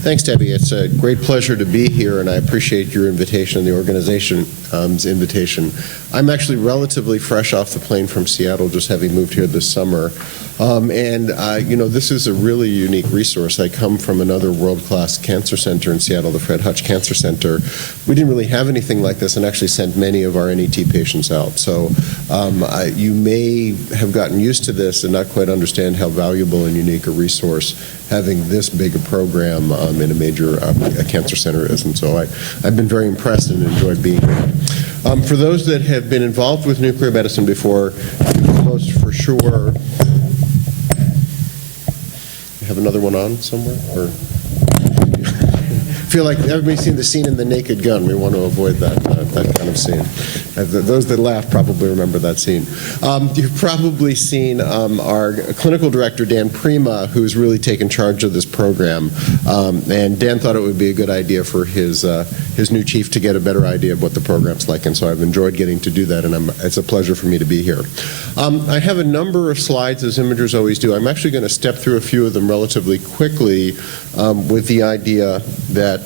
Thanks, Debbie. It's a great pleasure to be here, and I appreciate your invitation and the organization's invitation. I'm actually relatively fresh off the plane from Seattle, just having moved here this summer. This is a really unique resource. I come from another world-class cancer center in Seattle, the Fred Hutch Cancer Center. We didn't really have anything like this and actually sent many of our NET patients out. So you may have gotten used to this and not quite understand how valuable and unique a resource having this big a program in a major cancer center is. And so I've been very impressed and enjoyed being here. For those that have been involved with nuclear medicine before, most for sure. Have another one on somewhere? Or feel like everybody's seen the scene in The Naked Gun. We want to avoid that kind of scene. Those that laugh probably remember that scene. You've probably seen our clinical director, Dan Prima, who's really taken charge of this program. And Dan thought it would be a good idea for his new chief to get a better idea of what the program's like. And so I've enjoyed getting to do that, and it's a pleasure for me to be here. I have a number of slides, as imagers always do. I'm actually going to step through a few of them relatively quickly with the idea that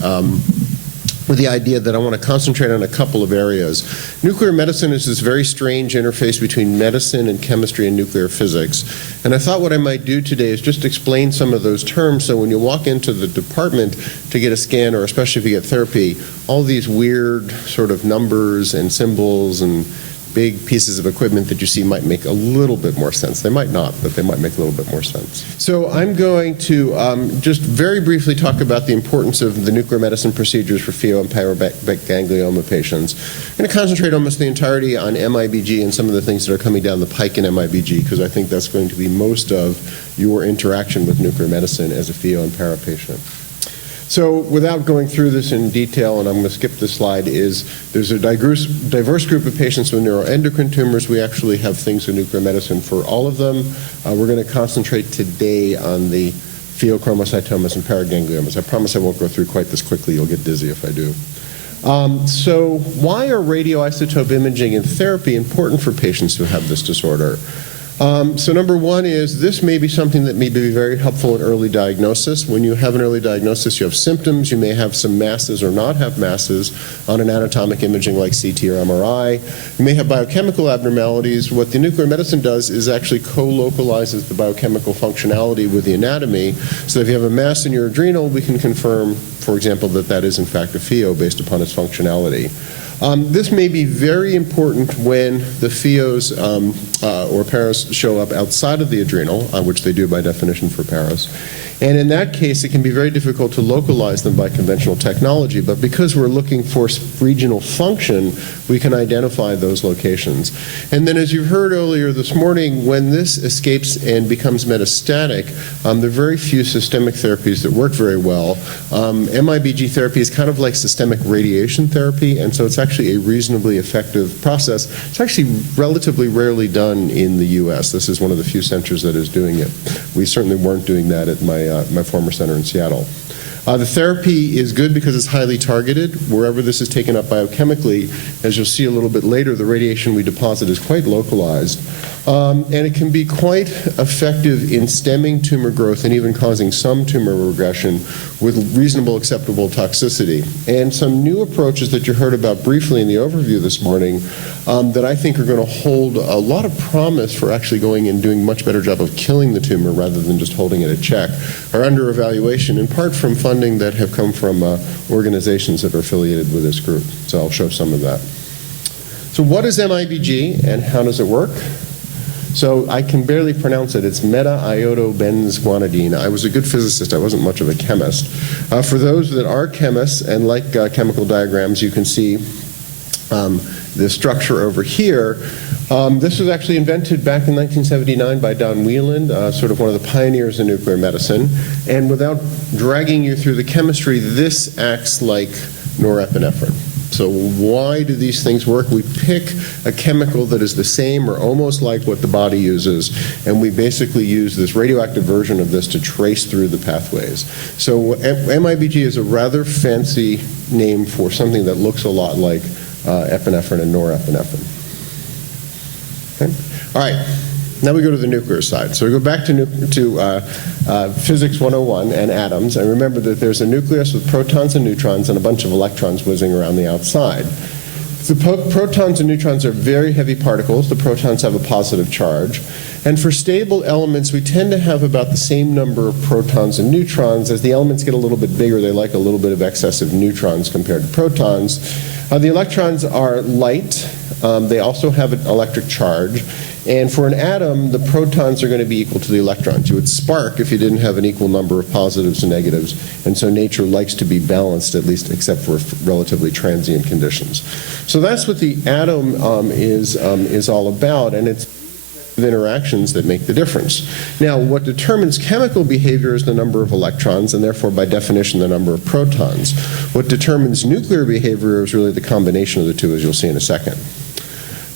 I want to concentrate on a couple of areas. Nuclear medicine is this very strange interface between medicine and chemistry and nuclear physics. And I thought what I might do today is just explain some of those terms so when you walk into the department to get a scan, or especially if you get therapy, all these weird sort of numbers and symbols and big pieces of equipment that you see might make a little bit more sense. They might not, but they might make a little bit more sense. So I'm going to just very briefly talk about the importance of the nuclear medicine procedures for Pheo and Paraganglioma patients. I'm going to concentrate almost the entirety on MIBG and some of the things that are coming down the pike in MIBG, because I think that's going to be most of your interaction with nuclear medicine as a Pheo and Para patient. So without going through this in detail, and I'm going to skip this slide, there's a diverse group of patients with neuroendocrine tumors. We actually have things in nuclear medicine for all of them. We're going to concentrate today on the Pheochromocytomas and Paragangliomas. I promise I won't go through quite this quickly. You'll get dizzy if I do. So why are radioisotope imaging and therapy important for patients who have this disorder? So number one is this may be something that may be very helpful in early diagnosis. When you have an early diagnosis, you have symptoms. You may have some masses or not have masses on an anatomic imaging like CT or MRI. You may have biochemical abnormalities. What the nuclear medicine does is actually co-localizes the biochemical functionality with the anatomy. So if you have a mass in your adrenal, we can confirm, for example, that that is in fact a Pheo based upon its functionality. This may be very important when the Pheos or Paras show up outside of the adrenal, which they do by definition for Paras. And in that case, it can be very difficult to localize them by conventional technology. But because we're looking for regional function, we can identify those locations. And then as you heard earlier this morning, when this escapes and becomes metastatic, there are very few systemic therapies that work very well. MIBG therapy is kind of like systemic radiation therapy, and so it's actually a reasonably effective process. It's actually relatively rarely done in the US. This is one of the few centers that is doing it. We certainly weren't doing that at my former center in Seattle. The therapy is good because it's highly targeted. Wherever this is taken up biochemically, as you'll see a little bit later, the radiation we deposit is quite localized. And it can be quite effective in stemming tumor growth and even causing some tumor regression with reasonable acceptable toxicity. And some new approaches that you heard about briefly in the overview this morning that I think are going to hold a lot of promise for actually going and doing a much better job of killing the tumor rather than just holding it at check are under evaluation, in part from funding that have come from organizations that are affiliated with this group. So I'll show some of that. So what is MIBG and how does it work? So I can barely pronounce it. It's meta-Iodobenzylguanidine. I was a good physicist. I wasn't much of a chemist. For those that are chemists and like chemical diagrams, you can see the structure over here. This was actually invented back in 1979 by Don Wieland, sort of one of the pioneers in nuclear medicine. And without dragging you through the chemistry, this acts like norepinephrine. So why do these things work? We pick a chemical that is the same or almost like what the body uses, and we basically use this radioactive version of this to trace through the pathways. So MIBG is a rather fancy name for something that looks a lot like epinephrine and norepinephrine. Okay? All right. Now we go to the nuclear side. So we go back to Physics 101 and atoms, and remember that there's a nucleus with protons and neutrons and a bunch of electrons whizzing around the outside. The protons and neutrons are very heavy particles. The protons have a positive charge. And for stable elements, we tend to have about the same number of protons and neutrons. As the elements get a little bit bigger, they like a little bit of excess of neutrons compared to protons. The electrons are light. They also have an electric charge. And for an atom, the protons are going to be equal to the electrons. You would spark if you didn't have an equal number of positives and negatives. And so nature likes to be balanced, at least except for relatively transient conditions. So that's what the atom is all about, and it's the interactions that make the difference. Now, what determines chemical behavior is the number of electrons, and therefore, by definition, the number of protons. What determines nuclear behavior is really the combination of the two, as you'll see in a second.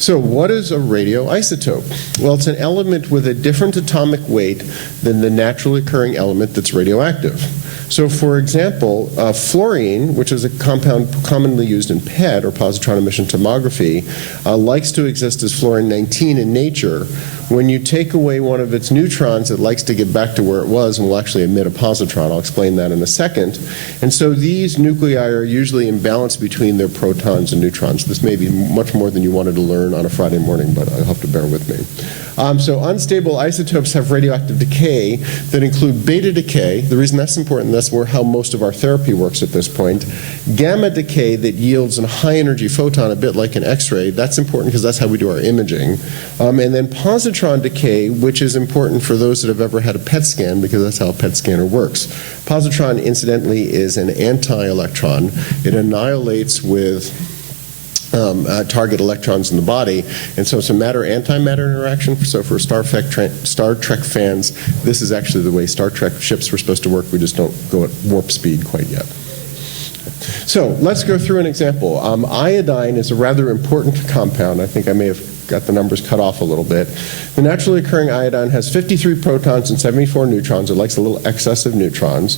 So what is a radioisotope? Well, it's an element with a different atomic weight than the naturally occurring element that's radioactive. So for example, fluorine, which is a compound commonly used in PET, or positron emission tomography, likes to exist as fluorine-19 in nature. When you take away one of its neutrons, it likes to get back to where it was and will actually emit a positron. I'll explain that in a second. And so these nuclei are usually imbalanced between their protons and neutrons. This may be much more than you wanted to learn on a Friday morning, but you'll have to bear with me. So unstable isotopes have radioactive decay that include beta decay. The reason that's important, that's how most of our therapy works at this point. Gamma decay that yields a high-energy photon, a bit like an X-ray. That's important because that's how we do our imaging. And then positron decay, which is important for those that have ever had a PET scan, because that's how a PET scanner works. Positron, incidentally, is an anti-electron. It annihilates with target electrons in the body, and so it's a matter-antimatter interaction. So for Star Trek fans, this is actually the way Star Trek ships were supposed to work. We just don't go at warp speed quite yet. So let's go through an example. Iodine is a rather important compound. I think I may have got the numbers cut off a little bit. The naturally occurring iodine has 53 protons and 74 neutrons. It likes a little excess of neutrons.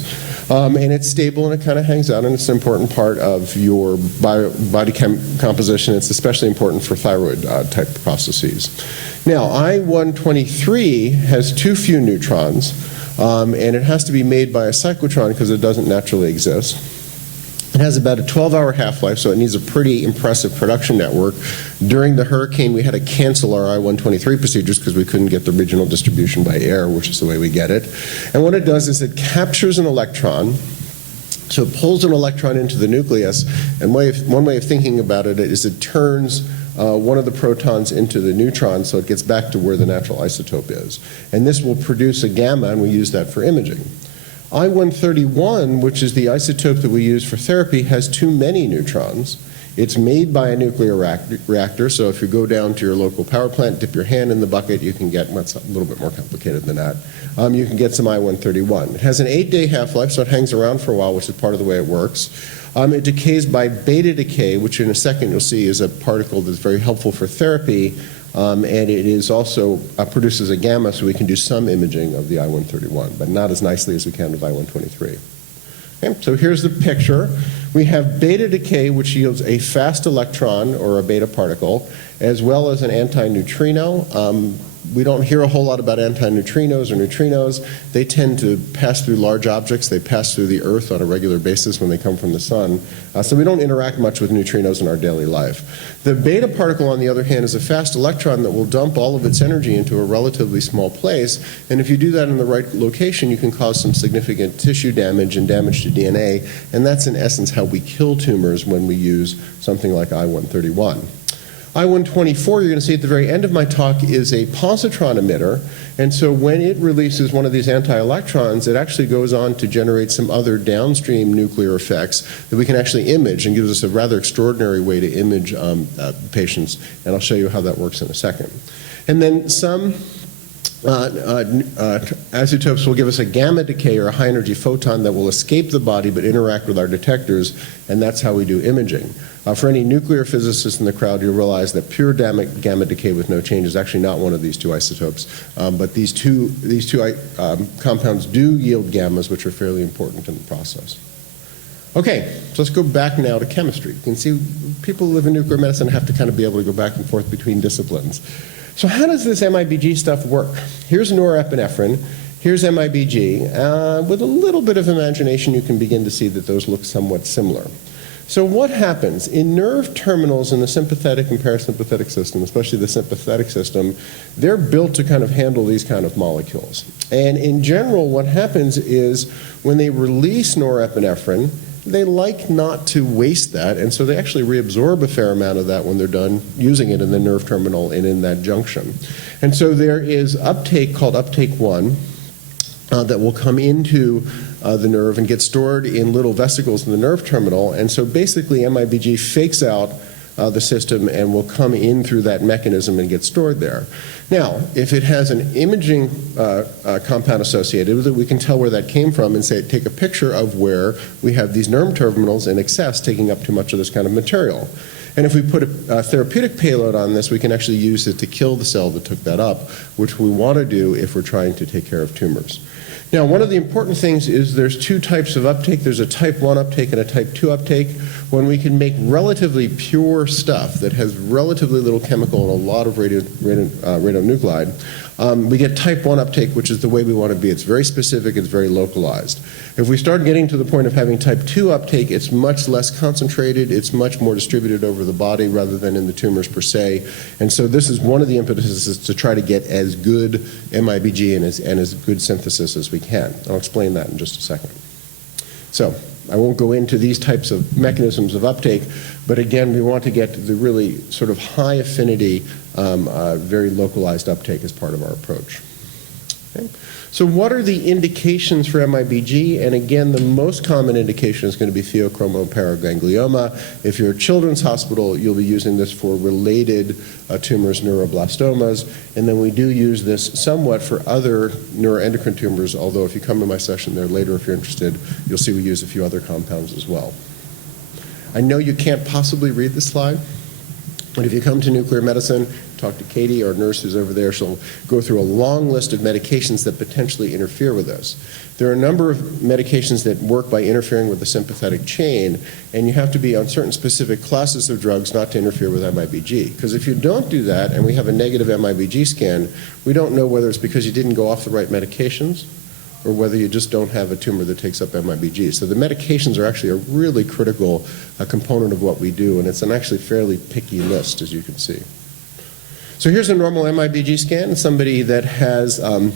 And it's stable and it kind of hangs out, and it's an important part of your body composition. It's especially important for thyroid type processes. Now, I-123 has too few neutrons, and it has to be made by a cyclotron because it doesn't naturally exist. It has about a 12-hour half-life, so it needs a pretty impressive production network. During the hurricane, we had to cancel our I-123 procedures because we couldn't get the regional distribution by air, which is the way we get it. And what it does is it captures an electron, so it pulls an electron into the nucleus, and one way of thinking about it is it turns one of the protons into the neutron, so it gets back to where the natural isotope is. And this will produce a gamma, and we use that for imaging. I-131, which is the isotope that we use for therapy, has too many neutrons. It's made by a nuclear reactor, so if you go down to your local power plant, dip your hand in the bucket, you can get, well, it's a little bit more complicated than that, you can get some I-131. It has an 8-day half-life, so it hangs around for a while, which is part of the way it works. It decays by beta decay, which in a second you'll see is a particle that's very helpful for therapy, and it is also produces a gamma, so we can do some imaging of the I-131, but not as nicely as we can with I-123. Okay, so here's the picture. We have beta decay, which yields a fast electron, or a beta particle, as well as an antineutrino. We don't hear a whole lot about antineutrinos or neutrinos. They tend to pass through large objects. They pass through the Earth on a regular basis when they come from the sun. So we don't interact much with neutrinos in our daily life. The beta particle, on the other hand, is a fast electron that will dump all of its energy into a relatively small place. And if you do that in the right location, you can cause some significant tissue damage and damage to DNA. And that's, in essence, how we kill tumors when we use something like I-131. I-124, you're going to see at the very end of my talk, is a positron emitter, and so when it releases one of these anti-electrons, it actually goes on to generate some other downstream nuclear effects that we can actually image, and gives us a rather extraordinary way to image patients, and I'll show you how that works in a second. And then some isotopes will give us a gamma decay, or a high-energy photon that will escape the body but interact with our detectors, and that's how we do imaging. For any nuclear physicists in the crowd, you'll realize that pure gamma decay with no change is actually not one of these two isotopes, but these two compounds do yield gammas, which are fairly important in the process. Okay, so let's go back now to chemistry. You can see people who live in nuclear medicine have to kind of be able to go back and forth between disciplines. So how does this MIBG stuff work? Here's norepinephrine. Here's MIBG. With a little bit of imagination, you can begin to see that those look somewhat similar. So what happens? In nerve terminals in the sympathetic and parasympathetic system, especially the sympathetic system, they're built to kind of handle these kind of molecules. And in general, what happens is when they release norepinephrine, they like not to waste that, and so they actually reabsorb a fair amount of that when they're done using it in the nerve terminal and in that junction. And so there is uptake called uptake 1 that will come into the nerve and get stored in little vesicles in the nerve terminal, and so basically MIBG fakes out the system and will come in through that mechanism and get stored there. Now, if it has an imaging compound associated with it, we can tell where that came from and say, take a picture of where we have these nerve terminals in excess taking up too much of this kind of material. And if we put a therapeutic payload on this, we can actually use it to kill the cell that took that up, which we want to do if we're trying to take care of tumors. Now, one of the important things is there's two types of uptake. There's a type 1 uptake and a type 2 uptake. When we can make relatively pure stuff that has relatively little chemical and a lot of radionuclide, we get type 1 uptake, which is the way we want to be. It's very specific, it's very localized. If we start getting to the point of having type 2 uptake, it's much less concentrated, it's much more distributed over the body rather than in the tumors per se. And so this is one of the impetuses is to try to get as good MIBG and as good synthesis as we can. I'll explain that in just a second. So I won't go into these types of mechanisms of uptake, but again, we want to get to the really sort of high affinity, very localized uptake as part of our approach. Okay. So what are the indications for MIBG? And again, the most common indication is going to be Pheochromocytomas and Paragangliomas. If you're a children's hospital, you'll be using this for related tumors, neuroblastomas. And then we do use this somewhat for other neuroendocrine tumors, although if you come to my session there later, if you're interested, you'll see we use a few other compounds as well. I know you can't possibly read this slide, but if you come to nuclear medicine, talk to Katie, our nurse who's over there, she'll go through a long list of medications that potentially interfere with this. There are a number of medications that work by interfering with the sympathetic chain, and you have to be on certain specific classes of drugs not to interfere with MIBG. Because if you don't do that, and we have a negative MIBG scan, we don't know whether it's because you didn't go off the right medications, or whether you just don't have a tumor that takes up MIBG. So the medications are actually a really critical component of what we do, and it's an actually fairly picky list, as you can see. So here's a normal MIBG scan, somebody that has a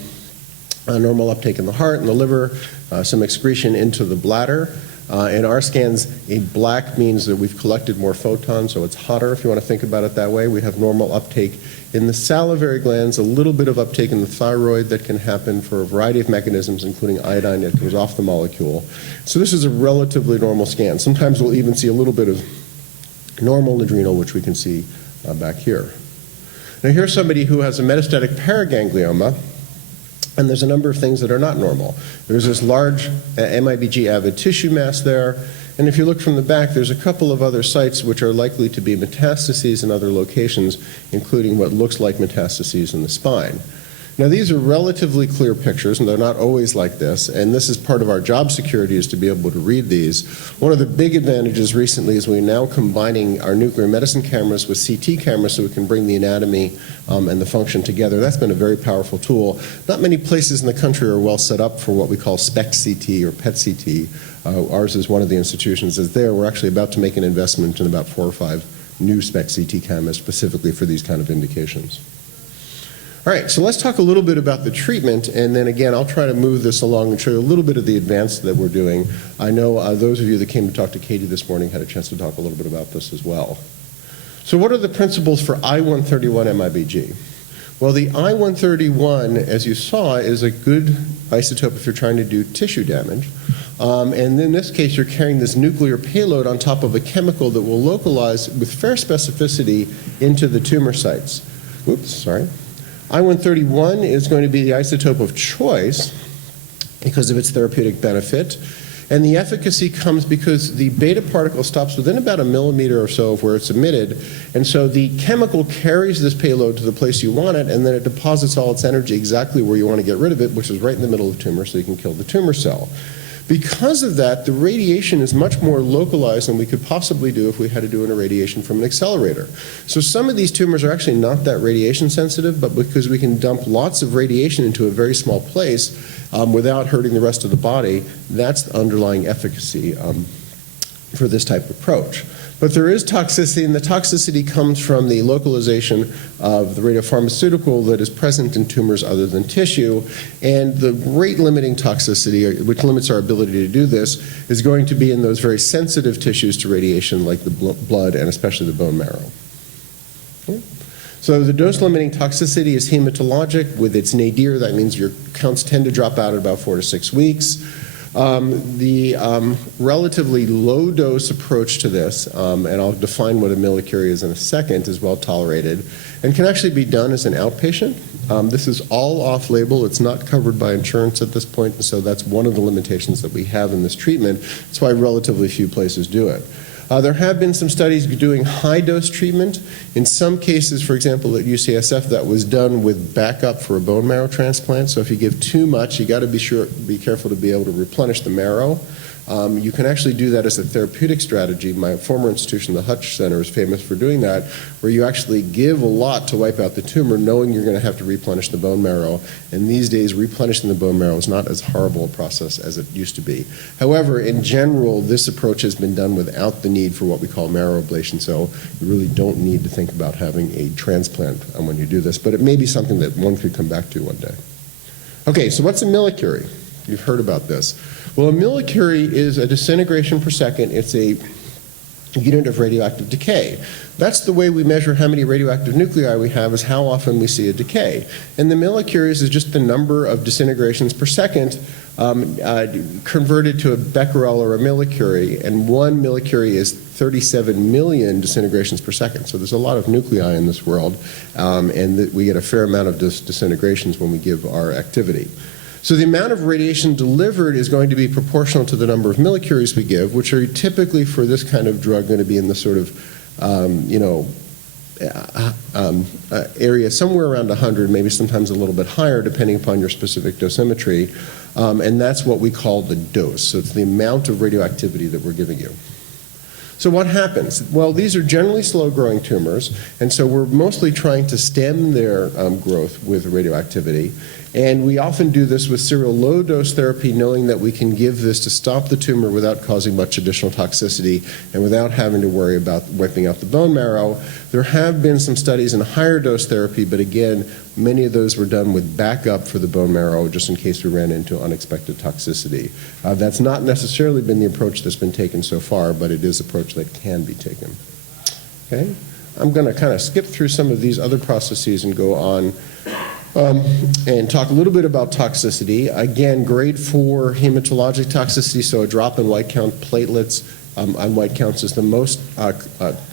normal uptake in the heart and the liver, some excretion into the bladder. In our scans, a black means that we've collected more photons, so it's hotter, if you want to think about it that way. We have normal uptake in the salivary glands, a little bit of uptake in the thyroid that can happen for a variety of mechanisms, including iodine that comes off the molecule. So this is a relatively normal scan. Sometimes we'll even see a little bit of normal adrenal, which we can see back here. Now here's somebody who has a metastatic paraganglioma, and there's a number of things that are not normal. There's this large MIBG avid tissue mass there, and if you look from the back, there's a couple of other sites which are likely to be metastases in other locations, including what looks like metastases in the spine. Now these are relatively clear pictures, and they're not always like this, and this is part of our job security is to be able to read these. One of the big advantages recently is we're now combining our nuclear medicine cameras with CT cameras so we can bring the anatomy and the function together. That's been a very powerful tool. Not many places in the country are well set up for what we call SPECT CT or PET CT. Ours is one of the institutions that's there. We're actually about to make an investment in about 4 or 5 new SPECT CT cameras specifically for these kind of indications. All right, so let's talk a little bit about the treatment, and then again, I'll try to move this along and show you a little bit of the advance that we're doing. I know those of you that came to talk to Katie this morning had a chance to talk a little bit about this as well. So what are the principles for I-131 MIBG? Well, the I-131, as you saw, is a good isotope if you're trying to do tissue damage. And in this case, you're carrying this nuclear payload on top of a chemical that will localize with fair specificity into the tumor sites. Oops, sorry. I-131 is going to be the isotope of choice because of its therapeutic benefit. And the efficacy comes because the beta particle stops within about 1 millimeter or so of where it's emitted. And so the chemical carries this payload to the place you want it, and then it deposits all its energy exactly where you want to get rid of it, which is right in the middle of the tumor so you can kill the tumor cell. Because of that, the radiation is much more localized than we could possibly do if we had to do an irradiation from an accelerator. So some of these tumors are actually not that radiation sensitive, but because we can dump lots of radiation into a very small place without hurting the rest of the body, that's the underlying efficacy for this type of approach. But there is toxicity, and the toxicity comes from the localization of the radiopharmaceutical that is present in tumors other than tissue. And the rate limiting toxicity, which limits our ability to do this, is going to be in those very sensitive tissues to radiation, like the blood and especially the bone marrow. Okay. So the dose-limiting toxicity is hematologic. With its nadir, that means your counts tend to drop out at about 4 to 6 weeks. The relatively low-dose approach to this, and I'll define what a millicurie is in a second, is well tolerated and can actually be done as an outpatient. This is all off-label. It's not covered by insurance at this point, and so that's one of the limitations that we have in this treatment. That's why relatively few places do it. There have been some studies doing high-dose treatment. In some cases, for example, at UCSF, that was done with backup for a bone marrow transplant. So if you give too much, you got to be careful to be able to replenish the marrow. You can actually do that as a therapeutic strategy. My former institution, the Hutch Center, is famous for doing that, where you actually give a lot to wipe out the tumor, knowing you're going to have to replenish the bone marrow. And these days, replenishing the bone marrow is not as horrible a process as it used to be. However, in general, this approach has been done without the need for what we call marrow ablation, so you really don't need to think about having a transplant when you do this, but it may be something that one could come back to one day. Okay, so what's a millicurie? You've heard about this. Well, a millicurie is a disintegration per second. It's a unit of radioactive decay. That's the way we measure how many radioactive nuclei we have, is how often we see a decay. And the millicuries is just the number of disintegrations per second converted to a becquerel or a millicurie, and 1 millicurie is 37 million disintegrations per second. So there's a lot of nuclei in this world, and we get a fair amount of disintegrations when we give our activity. So the amount of radiation delivered is going to be proportional to the number of millicuries we give, which are typically for this kind of drug going to be in the sort of, area somewhere around 100, maybe sometimes a little bit higher, depending upon your specific dosimetry. And that's what we call the dose. So it's the amount of radioactivity that we're giving you. So what happens? Well, these are generally slow-growing tumors, and so we're mostly trying to stem their growth with radioactivity. And we often do this with serial low-dose therapy, knowing that we can give this to stop the tumor without causing much additional toxicity and without having to worry about wiping out the bone marrow. There have been some studies in higher dose therapy, but again, many of those were done with backup for the bone marrow, just in case we ran into unexpected toxicity. That's not necessarily been the approach that's been taken so far, but it is an approach that can be taken. Okay? I'm going to kind of skip through some of these other processes and go on and talk a little bit about toxicity. Again, grade 4 hematologic toxicity, so a drop in white count platelets on white counts is the most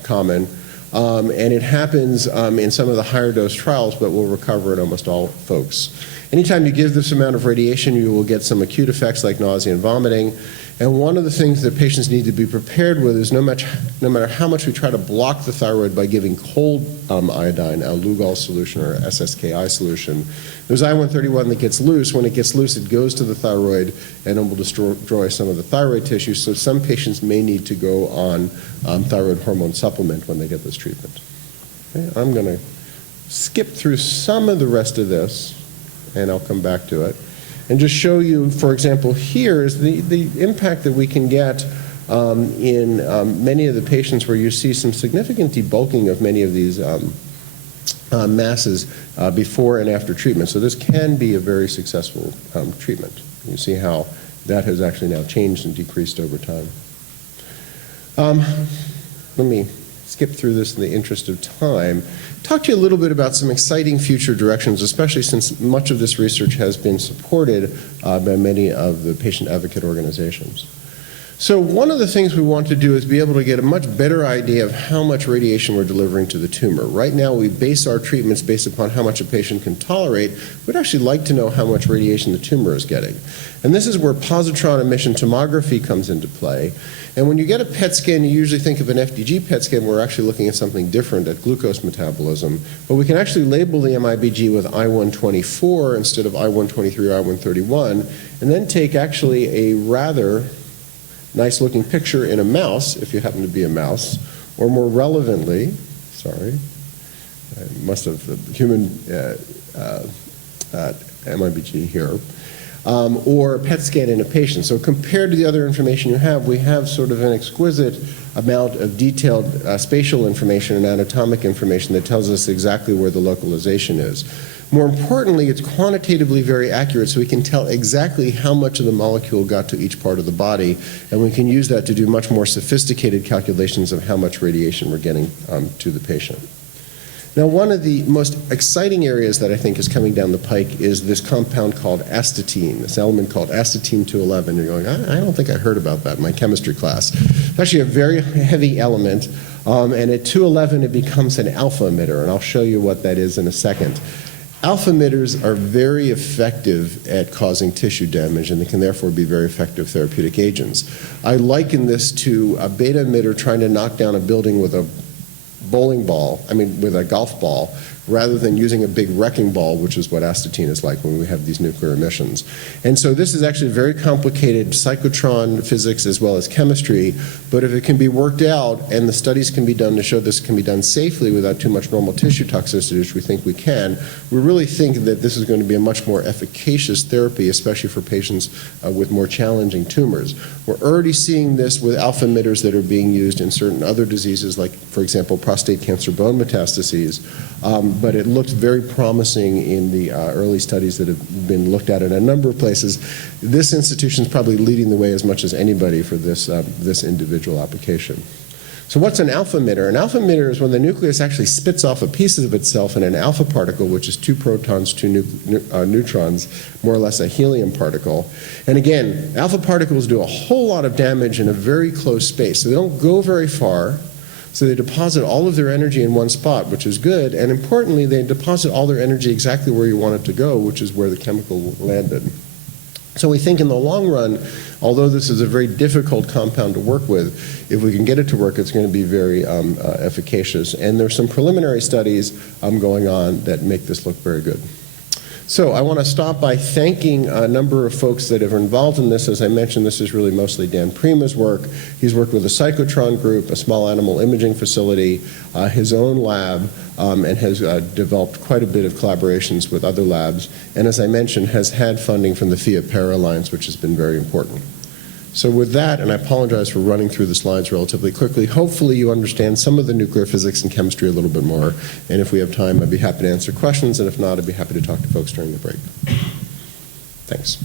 common. And it happens in some of the higher dose trials, but will recover in almost all folks. Anytime you give this amount of radiation, you will get some acute effects like nausea and vomiting. And one of the things that patients need to be prepared with is no matter how much we try to block the thyroid by giving cold iodine, a Lugol solution or SSKI solution, there's I-131 that gets loose. When it gets loose, it goes to the thyroid and it will destroy some of the thyroid tissue. So some patients may need to go on thyroid hormone supplement when they get this treatment. Okay, I'm going to skip through some of the rest of this, and I'll come back to it. And just show you, for example, here is the impact that we can get in many of the patients where you see some significant debulking of many of these masses before and after treatment. So this can be a very successful treatment. You see how that has actually now changed and decreased over time. Let me skip through this in the interest of time. Talk to you a little bit about some exciting future directions, especially since much of this research has been supported by many of the patient advocate organizations. So one of the things we want to do is be able to get a much better idea of how much radiation we're delivering to the tumor. Right now we base our treatments based upon how much a patient can tolerate. We'd actually like to know how much radiation the tumor is getting. And this is where positron emission tomography comes into play. And when you get a PET scan, you usually think of an FDG PET scan. We're actually looking at something different, at glucose metabolism. But we can actually label the MIBG with I-124 instead of I-123 or I-131. and then take actually a rather nice looking picture in a mouse, if you happen to be a mouse, or more relevantly, sorry, I must have human MIBG here, or PET scan in a patient. So compared to the other information you have, we have sort of an exquisite amount of detailed spatial information and anatomic information that tells us exactly where the localization is. More importantly, it's quantitatively very accurate, so we can tell exactly how much of the molecule got to each part of the body, and we can use that to do much more sophisticated calculations of how much radiation we're getting to the patient. Now, one of the most exciting areas that I think is coming down the pike is this compound called astatine, this element called astatine 211. You're going, I don't think I heard about that in my chemistry class. It's actually a very heavy element, and at 211 it becomes an alpha emitter, and I'll show you what that is in a second. Alpha emitters are very effective at causing tissue damage, and they can therefore be very effective therapeutic agents. I liken this to a beta emitter trying to knock down a building with a with a golf ball, rather than using a big wrecking ball, which is what astatine is like when we have these nuclear emissions. And so this is actually very complicated cyclotron physics as well as chemistry, but if it can be worked out and the studies can be done to show this can be done safely without too much normal tissue toxicity, which we think we can, we really think that this is going to be a much more efficacious therapy, especially for patients with more challenging tumors. We're already seeing this with alpha emitters that are being used in certain other diseases, like, for example, prostate cancer bone metastases. But it looks very promising in the early studies that have been looked at in a number of places. This institution is probably leading the way as much as anybody for this, this individual application. So what's an alpha emitter? An alpha emitter is when the nucleus actually spits off a piece of itself in an alpha particle, which is 2 protons, 2 neutrons, more or less a helium particle. And again, alpha particles do a whole lot of damage in a very close space. So they don't go very far. So they deposit all of their energy in one spot, which is good, and importantly, they deposit all their energy exactly where you want it to go, which is where the chemical landed. So we think in the long run, although this is a very difficult compound to work with, if we can get it to work, it's going to be very efficacious. And there's some preliminary studies going on that make this look very good. So I want to stop by thanking a number of folks that are involved in this. As I mentioned, this is really mostly Dan Prima's work. He's worked with a cyclotron group, a small animal imaging facility, his own lab, and has developed quite a bit of collaborations with other labs. And as I mentioned, has had funding from the Pheochromocytomas Alliance, which has been very important. So with that, and I apologize for running through the slides relatively quickly, hopefully you understand some of the nuclear physics and chemistry a little bit more. And if we have time, I'd be happy to answer questions, and if not, I'd be happy to talk to folks during the break. Thanks.